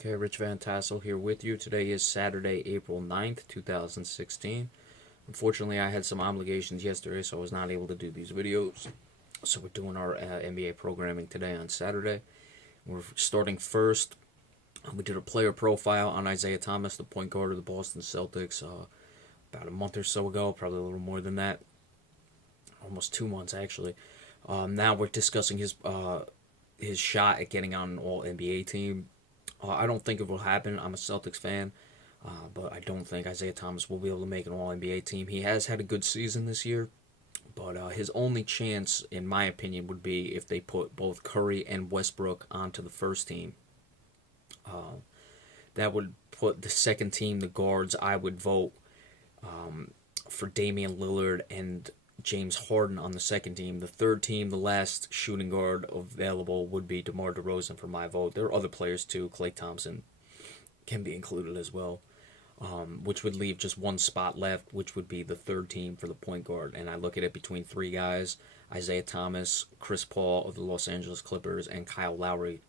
Okay, Rich Van Tassel here with you. Today is Saturday, April 9th, 2016. Unfortunately, I had some obligations yesterday, so I was not able to do these videos. So we're doing our NBA programming today on Saturday. We're starting first. We did a player profile on Isaiah Thomas, the point guard of the Boston Celtics, about a month or so ago, probably a little more than that. Almost 2 months, actually. Now we're discussing his shot at getting on an All-NBA team. I don't think it will happen. I'm a Celtics fan, but I don't think Isaiah Thomas will be able to make an All NBA team. He has had a good season this year, but his only chance, in my opinion, would be if they put both Curry and Westbrook onto the first team. That would put the second team, the guards. I would vote for Damian Lillard and James Harden on the second team. The third team, the last shooting guard available, would be DeMar DeRozan for my vote. There are other players too. Klay Thompson can be included as well, which would leave just one spot left, which would be the third team for the point guard. And I look at it between three guys: Isaiah Thomas, Chris Paul of the Los Angeles Clippers, and Kyle Lowry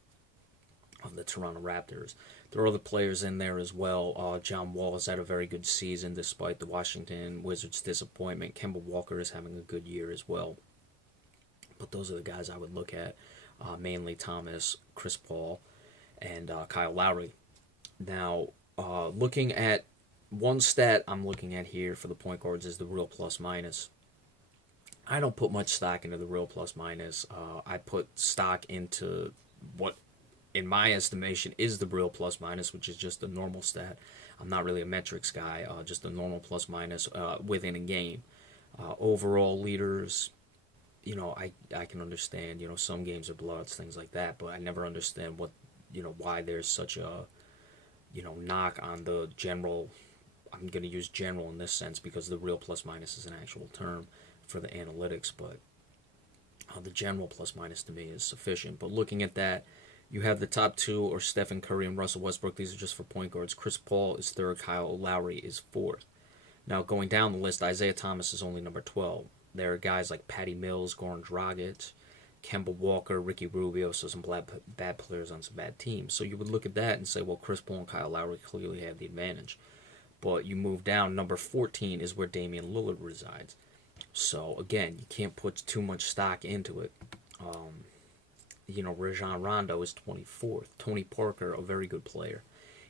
of the Toronto Raptors. There are other players in there as well. John Wall has had a very good season despite the Washington Wizards' disappointment. Kemba Walker is having a good year as well. But those are the guys I would look at, mainly Thomas, Chris Paul, and Kyle Lowry. Now, looking at one stat I'm looking at here for the point guards is the real plus minus. I don't put much stock into the real plus minus. I put stock into what, in my estimation, is the real plus minus, which is just a normal stat. I'm not really a metrics guy, just a normal plus minus within a game. Overall leaders, I can understand, some games are blowouts, things like that, but I never understand why there's such a, knock on the general. I'm going to use general in this sense because the real plus minus is an actual term for the analytics, but the general plus minus to me is sufficient. But looking at that, you have the top two are Stephen Curry and Russell Westbrook. These are just for point guards. Chris Paul is third. Kyle Lowry is fourth. Now, going down the list, Isaiah Thomas is only number 12. There are guys like Patty Mills, Goran Dragic, Kemba Walker, Ricky Rubio, so some bad players on some bad teams. So you would look at that and say, well, Chris Paul and Kyle Lowry clearly have the advantage. But you move down, number 14 is where Damian Lillard resides. So, again, you can't put too much stock into it. Rajon Rondo is 24th. Tony Parker, a very good player,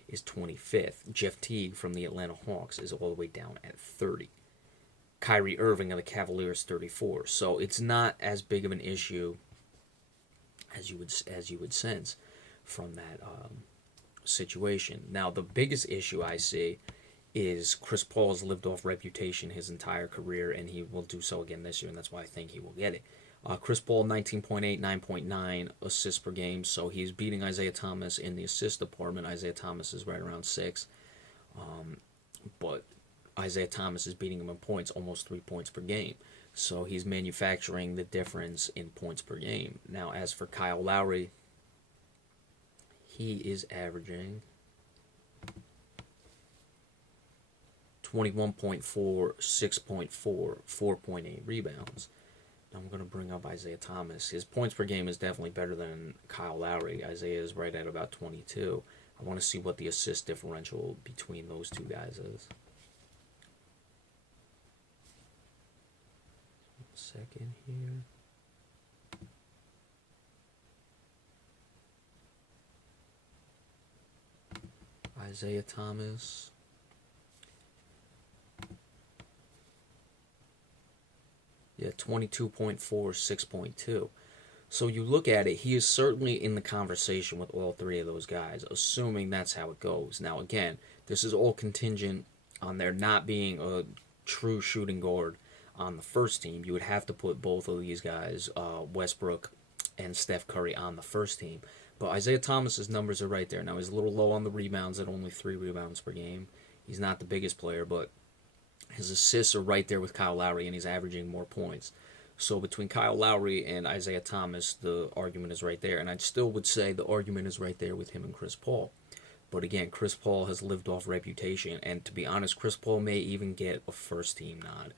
is 25th. Jeff Teague from the Atlanta Hawks is all the way down at 30. Kyrie Irving of the Cavaliers, 34. So it's not as big of an issue as you would sense from that situation. Now, the biggest issue I see is Chris Paul has lived off reputation his entire career, and he will do so again this year, and that's why I think he will get it. Chris Paul, 19.8, 9.9 assists per game, so he's beating Isaiah Thomas in the assist department. Isaiah Thomas is right around 6, but Isaiah Thomas is beating him in points, almost 3 points per game. So he's manufacturing the difference in points per game. Now, as for Kyle Lowry, he is averaging 21.4, 6.4, 4.8 rebounds. I'm going to bring up Isaiah Thomas. His points per game is definitely better than Kyle Lowry. Isaiah is right at about 22. I want to see what the assist differential between those two guys is. One second here. Isaiah Thomas. Yeah, 22.4, 6.2. So you look at it, he is certainly in the conversation with all three of those guys, assuming that's how it goes. Now, again, this is all contingent on there not being a true shooting guard on the first team. You would have to put both of these guys, Westbrook and Steph Curry, on the first team. But Isaiah Thomas's numbers are right there. Now, he's a little low on the rebounds at only 3 rebounds per game. He's not the biggest player, but his assists are right there with Kyle Lowry, and he's averaging more points. So between Kyle Lowry and Isaiah Thomas, the argument is right there. And I still would say the argument is right there with him and Chris Paul. But again, Chris Paul has lived off reputation. And to be honest, Chris Paul may even get a first-team nod.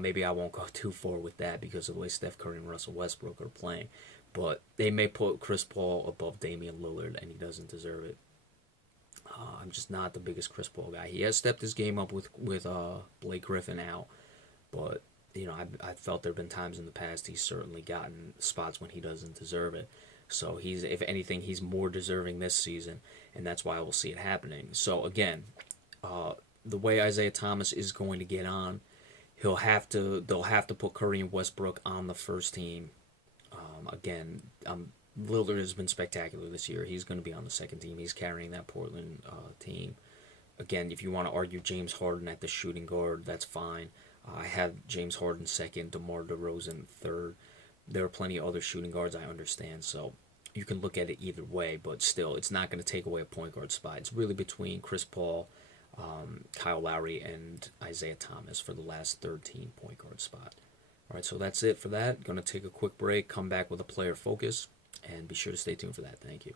Maybe I won't go too far with that because of the way Steph Curry and Russell Westbrook are playing. but they may put Chris Paul above Damian Lillard, and he doesn't deserve it. I'm just not the biggest Chris Paul guy. He has stepped his game up with Blake Griffin out, but I felt there have been times in the past he's certainly gotten spots when he doesn't deserve it. So he's, if anything, he's more deserving this season, and that's why we'll see it happening. So again, the way Isaiah Thomas is going to get on, they'll have to put Curry and Westbrook on the first team. Again, Lillard has been spectacular this year. He's going to be on the second team. He's carrying that Portland team. Again, if you want to argue James Harden at the shooting guard, that's fine. I have James Harden second, DeMar DeRozan third. There are plenty of other shooting guards, I understand. So you can look at it either way, but still, it's not going to take away a point guard spot. It's really between Chris Paul, Kyle Lowry, and Isaiah Thomas for the last 13 point guard spot. All right, so that's it for that. Going to take a quick break, come back with a player focus, and be sure to stay tuned for that. Thank you.